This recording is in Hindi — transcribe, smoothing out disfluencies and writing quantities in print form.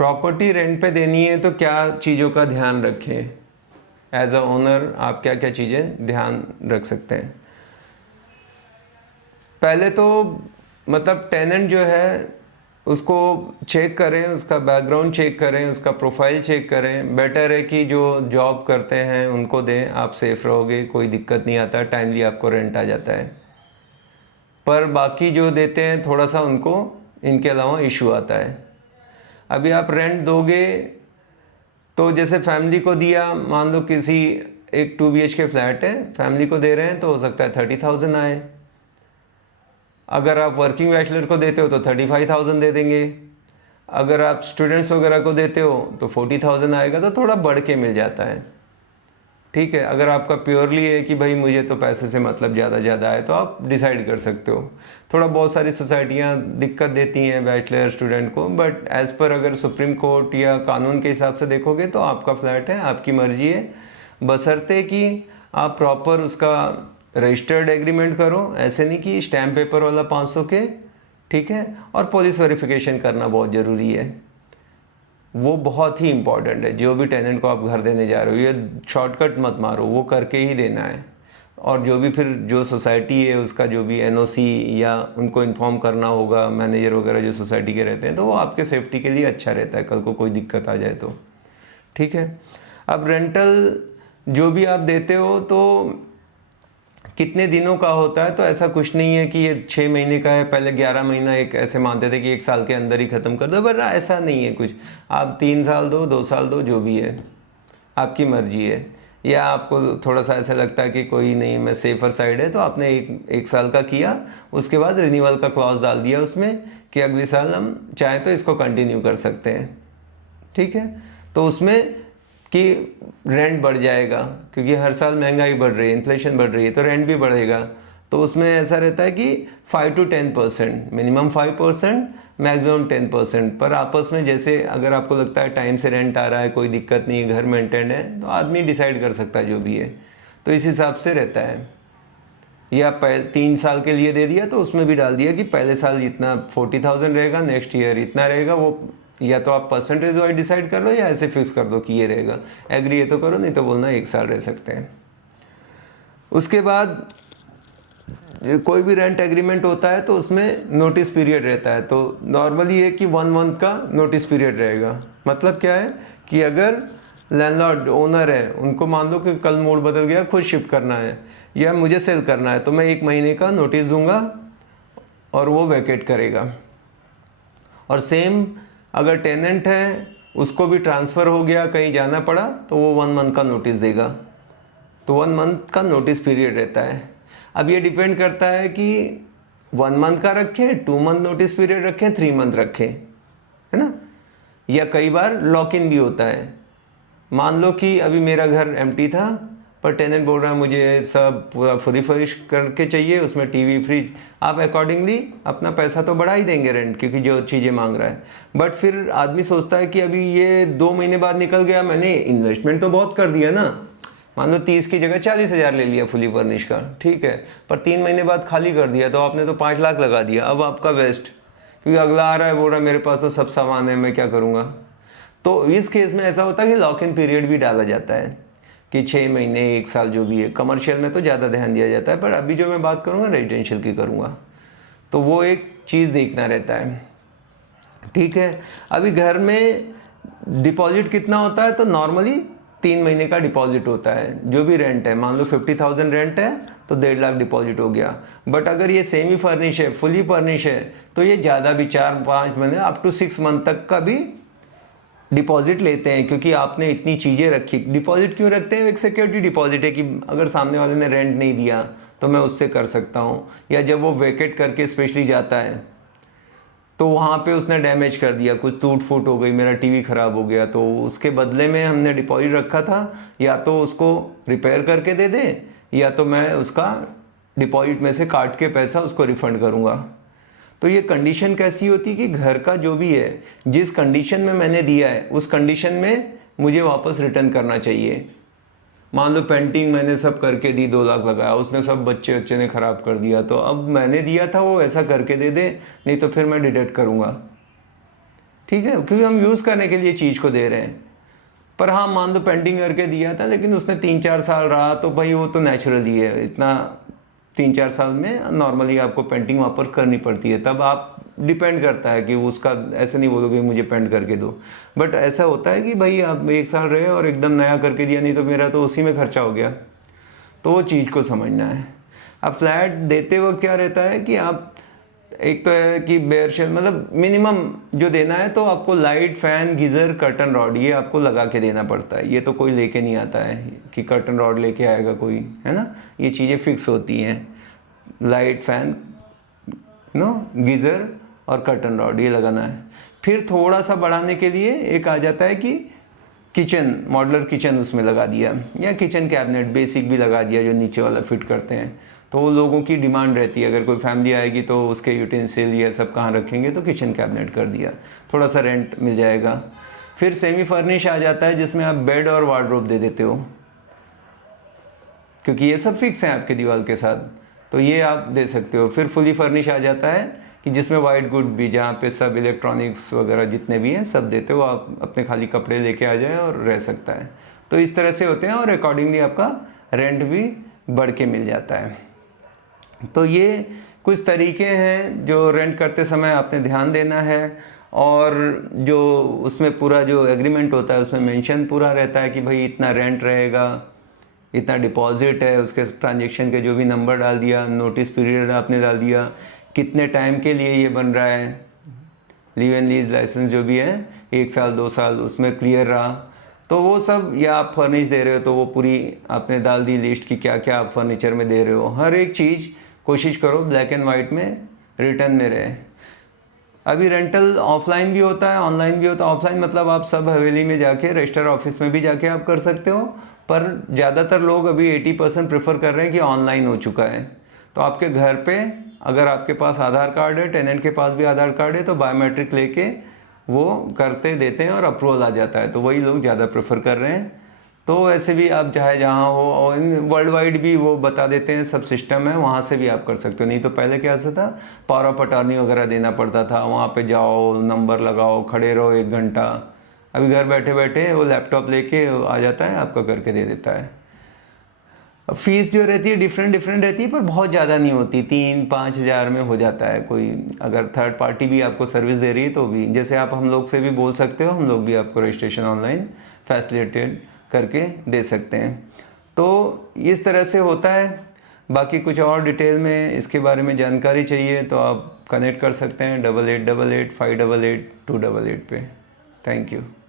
प्रॉपर्टी रेंट पे देनी है तो क्या चीज़ों का ध्यान रखें? एज अ ओनर आप क्या क्या चीज़ें ध्यान रख सकते हैं? पहले तो मतलब टेनेंट जो है उसको चेक करें, उसका बैकग्राउंड चेक करें, उसका प्रोफाइल चेक करें। बेटर है कि जो जॉब करते हैं उनको दें, आप सेफ रहोगे, कोई दिक्कत नहीं आता, टाइमली आपको रेंट आ जाता है। पर बाकी जो देते हैं थोड़ा सा उनको इनके अलावा इशू आता है। अभी आप रेंट दोगे तो जैसे फैमिली को दिया, मान लो किसी एक 2 BHK फ्लैट है, फैमिली को दे रहे हैं तो हो सकता है 30,000 आए। अगर आप वर्किंग बैचलर को देते हो तो 35,000 दे देंगे। अगर आप स्टूडेंट्स वगैरह को देते हो तो 40,000 आएगा, तो थोड़ा बढ़ के मिल जाता है। ठीक है, अगर आपका प्योरली है कि भाई मुझे तो पैसे से मतलब ज़्यादा आए तो आप डिसाइड कर सकते हो। थोड़ा बहुत सारी सोसाइटियाँ दिक्कत देती हैं बैचलर स्टूडेंट को, बट एज़ पर अगर सुप्रीम कोर्ट या कानून के हिसाब से देखोगे तो आपका फ्लैट है, आपकी मर्जी है, बशर्ते कि आप प्रॉपर उसका रजिस्टर्ड एग्रीमेंट करो। ऐसे नहीं कि स्टैम्प पेपर वाला 500 के, ठीक है। और पुलिस वेरिफिकेशन करना बहुत ज़रूरी है, वो बहुत ही इंपॉर्टेंट है। जो भी टेनेंट को आप घर देने जा रहे हो, ये शॉर्टकट मत मारो, वो करके ही देना है। और जो भी फिर जो सोसाइटी है उसका जो भी NOC या उनको इन्फॉर्म करना होगा, मैनेजर वगैरह जो सोसाइटी के रहते हैं, तो वो आपके सेफ्टी के लिए अच्छा रहता है, कल को कोई दिक्कत आ जाए तो। ठीक है, अब रेंटल जो भी आप देते हो तो कितने दिनों का होता है, तो ऐसा कुछ नहीं है कि ये 6 महीने का है। पहले 11 महीना एक ऐसे मानते थे कि 1 साल के अंदर ही ख़त्म कर दो, पर ऐसा नहीं है कुछ। आप 3 साल दो, 2 साल दो, जो भी है आपकी मर्जी है। या आपको थोड़ा सा ऐसा लगता है कि कोई नहीं, मैं सेफर साइड है, तो आपने एक साल का किया, उसके बाद रिन्यूअल का क्लॉज डाल दिया उसमें कि अगले साल हम चाहें तो इसको कंटिन्यू कर सकते हैं। ठीक है, तो उसमें कि रेंट बढ़ जाएगा, क्योंकि हर साल महंगाई बढ़ रही है, इन्फ्लेशन बढ़ रही है, तो रेंट भी बढ़ेगा। तो उसमें ऐसा रहता है कि 5 to 10%, मिनिमम 5%, मैक्सिमम 10%। पर आपस में जैसे अगर आपको लगता है टाइम से रेंट आ रहा है, कोई दिक्कत नहीं है, घर मेंटेन है, तो आदमी डिसाइड कर सकता है जो भी है, तो इस हिसाब से रहता है। या 3 साल के लिए दे दिया तो उसमें भी डाल दिया कि पहले साल इतना 40,000 रहेगा, नेक्स्ट ईयर इतना रहेगा। वो या तो आप परसेंटेज वाइज डिसाइड कर लो या ऐसे फिक्स कर दो कि ये रहेगा। एग्री है तो करो, नहीं तो बोलना 1 साल रह सकते हैं। उसके बाद कोई भी रेंट एग्रीमेंट होता है तो उसमें नोटिस पीरियड रहता है। तो नॉर्मली ये कि 1 मंथ का नोटिस पीरियड रहेगा। मतलब क्या है कि अगर लैंडलॉर्ड ओनर है, उनको मान लो कि कल मूड बदल गया, खुद शिफ्ट करना है या मुझे सेल करना है, तो मैं 1 महीने का नोटिस दूंगा और वो वैकेट करेगा। और सेम अगर टेनेंट है, उसको भी ट्रांसफ़र हो गया, कहीं जाना पड़ा, तो वो 1 मंथ का नोटिस देगा। तो 1 मंथ का नोटिस पीरियड रहता है। अब ये डिपेंड करता है कि 1 मंथ का रखें, 2 मंथ नोटिस पीरियड रखें, 3 मंथ रखें, है ना। या कई बार लॉक इन भी होता है। मान लो कि अभी मेरा घर एम्प्टी था, पर टेनेंट बोल रहा है मुझे सब पूरा फुरी फरिश करके चाहिए, उसमें टीवी फ्रिज। आप अकॉर्डिंगली अपना पैसा तो बढ़ा ही देंगे रेंट, क्योंकि जो चीज़ें मांग रहा है। बट फिर आदमी सोचता है कि अभी ये 2 महीने बाद निकल गया, मैंने इन्वेस्टमेंट तो बहुत कर दिया ना, मान लो 30 की जगह 40,000 ले लिया फुली फर्निश का, ठीक है, पर 3 महीने बाद खाली कर दिया, तो आपने तो 5 लाख लगा दिया। अब आपका वेस्ट, क्योंकि अगला आ रहा है, बोल रहा है मेरे पास तो सब सामान है, मैं क्या करूँगा। तो इस केस में ऐसा होता है कि लॉक इन पीरियड भी डाला जाता है कि 6 महीने, 1 साल, जो भी है। कमर्शियल में तो ज़्यादा ध्यान दिया जाता है, पर अभी जो मैं बात करूँगा रेजिडेंशियल की करूँगा, तो वो एक चीज़ देखना रहता है। ठीक है, अभी घर में डिपॉजिट कितना होता है, तो नॉर्मली 3 महीने का डिपॉजिट होता है। जो भी रेंट है, मान लो 50,000 रेंट है तो 1.5 लाख डिपॉजिट हो गया। बट अगर ये सेमी फर्निश है, फुली फर्निश है, तो ये ज़्यादा भी 4-5 महीने अप टू 6 मंथ तक का भी डिपॉजिट लेते हैं, क्योंकि आपने इतनी चीज़ें रखी। डिपॉजिट क्यों रखते हैं? एक सिक्योरिटी डिपॉजिट है कि अगर सामने वाले ने रेंट नहीं दिया तो मैं उससे कर सकता हूँ, या जब वो वेकेट करके स्पेशली जाता है तो वहाँ पे उसने डैमेज कर दिया, कुछ टूट फूट हो गई, मेरा टीवी ख़राब हो गया, तो उसके बदले में हमने डिपॉजिट रखा था, या तो उसको रिपेयर करके दे दें, या तो मैं उसका डिपॉजिट में से काट के पैसा उसको रिफ़ंड करूँगा। तो ये कंडीशन कैसी होती है कि घर का जो भी है, जिस कंडीशन में मैंने दिया है उस कंडीशन में मुझे वापस रिटर्न करना चाहिए। मान लो पेंटिंग मैंने सब करके दी, 2 लाख लगाया, उसने सब बच्चे ने ख़राब कर दिया, तो अब मैंने दिया था वो ऐसा करके दे दे, नहीं तो फिर मैं डिडक्ट करूँगा। ठीक है, क्योंकि हम यूज़ करने के लिए चीज़ को दे रहे हैं। पर हाँ, मान लो पेंटिंग करके दिया था, लेकिन उसने 3-4 साल रहा, तो भाई वो तो नेचुरली है, इतना 3-4 साल में नॉर्मली आपको पेंटिंग वापस करनी पड़ती है। तब आप डिपेंड करता है कि उसका, ऐसे नहीं बोलोगे मुझे पेंट करके दो। बट ऐसा होता है कि भाई आप 1 साल रहे और एकदम नया करके दिया, नहीं तो मेरा तो उसी में खर्चा हो गया। तो वो चीज़ को समझना है। अब फ्लैट देते वक्त क्या रहता है कि आप, एक तो है कि बेयर शेल, मतलब मिनिमम जो देना है, तो आपको light, fan, geyser, curtain rod, ये आपको लगा के देना पड़ता है। ये तो कोई लेके नहीं आता है कि कर्टन रॉड लेके आएगा कोई, है ना। ये चीज़ें फिक्स होती हैं, लाइट, फैन, गीज़र और कर्टन रॉड, ये लगाना है। फिर थोड़ा सा बढ़ाने के लिए एक आ जाता है कि किचन, मॉड्यूलर किचन उसमें लगा दिया, या किचन कैबिनेट बेसिक भी लगा दिया, जो नीचे वाला फिट करते हैं। तो वो लोगों की डिमांड रहती है, अगर कोई फैमिली आएगी तो उसके यूटेंसिल ये सब कहाँ रखेंगे, तो किचन कैबिनेट कर दिया, थोड़ा सा रेंट मिल जाएगा। फिर सेमी फर्निश आ जाता है, जिसमें आप बेड और वार्डरोब दे देते हो, क्योंकि ये सब फिक्स हैं आपके दीवार के साथ, तो ये आप दे सकते हो। फिर फुली फर्निश आ जाता है कि जिसमें वाइट गुड भी, जहाँ पे सब इलेक्ट्रॉनिक्स वगैरह जितने भी हैं सब देते हो, आप अपने खाली कपड़े लेके आ जाए और रह सकता है। तो इस तरह से होते हैं, और अकॉर्डिंगली आपका रेंट भी बढ़ के मिल जाता है। तो ये कुछ तरीके हैं जो रेंट करते समय आपने ध्यान देना है। और जो उसमें पूरा जो एग्रीमेंट होता है उसमें मेंशन पूरा रहता है कि भाई इतना रेंट रहेगा, इतना डिपॉजिट है, उसके ट्रांजेक्शन के जो भी नंबर डाल दिया, नोटिस पीरियड आपने डाल दिया, कितने टाइम के लिए ये बन रहा है, लीव एंड लीज लाइसेंस जो भी है 1 साल 2 साल उसमें क्लियर रहा, तो वो सब, या आप फर्निश दे रहे हो तो वो पूरी आपने डाल दी लिस्ट की क्या क्या आप फर्नीचर में दे रहे हो। हर एक चीज़ कोशिश करो ब्लैक एंड वाइट में रिटर्न में रहे। अभी रेंटल ऑफलाइन भी होता है, ऑनलाइन भी होता है। ऑफलाइन मतलब आप सब हवेली में जाके, रजिस्टर ऑफिस में भी जाके आप कर सकते हो, पर ज़्यादातर लोग अभी 80% प्रेफर कर रहे हैं कि ऑनलाइन हो चुका है। तो आपके घर पे अगर आपके पास आधार कार्ड है, टेनेंट के पास भी आधार कार्ड है, तो बायोमेट्रिक लेके वो करते देते हैं और अप्रूवल आ जाता है, तो वही लोग ज़्यादा प्रेफर कर रहे हैं। तो ऐसे भी आप चाहे जहाँ हो, और वर्ल्ड वाइड भी वो बता देते हैं, सब सिस्टम है, वहाँ से भी आप कर सकते हो। नहीं तो पहले क्या था, पावर ऑफ अटॉर्नी वगैरह देना पड़ता था, वहाँ पे जाओ, नंबर लगाओ, खड़े रहो 1 घंटा। अभी घर बैठे बैठे वो लैपटॉप लेके आ जाता है, आपका करके दे देता है। अब फीस जो रहती है डिफरेंट रहती है, पर बहुत ज़्यादा नहीं होती, 3-5 हज़ार में हो जाता है। कोई अगर थर्ड पार्टी भी आपको सर्विस दे रही है तो भी, जैसे आप हम लोग से भी बोल सकते हो, हम लोग भी आपको रजिस्ट्रेशन ऑनलाइन फैसिलिटेट करके दे सकते हैं। तो इस तरह से होता है। बाकी कुछ और डिटेल में इसके बारे में जानकारी चाहिए तो आप कनेक्ट कर सकते हैं 8888 588 288 पे। Thank you.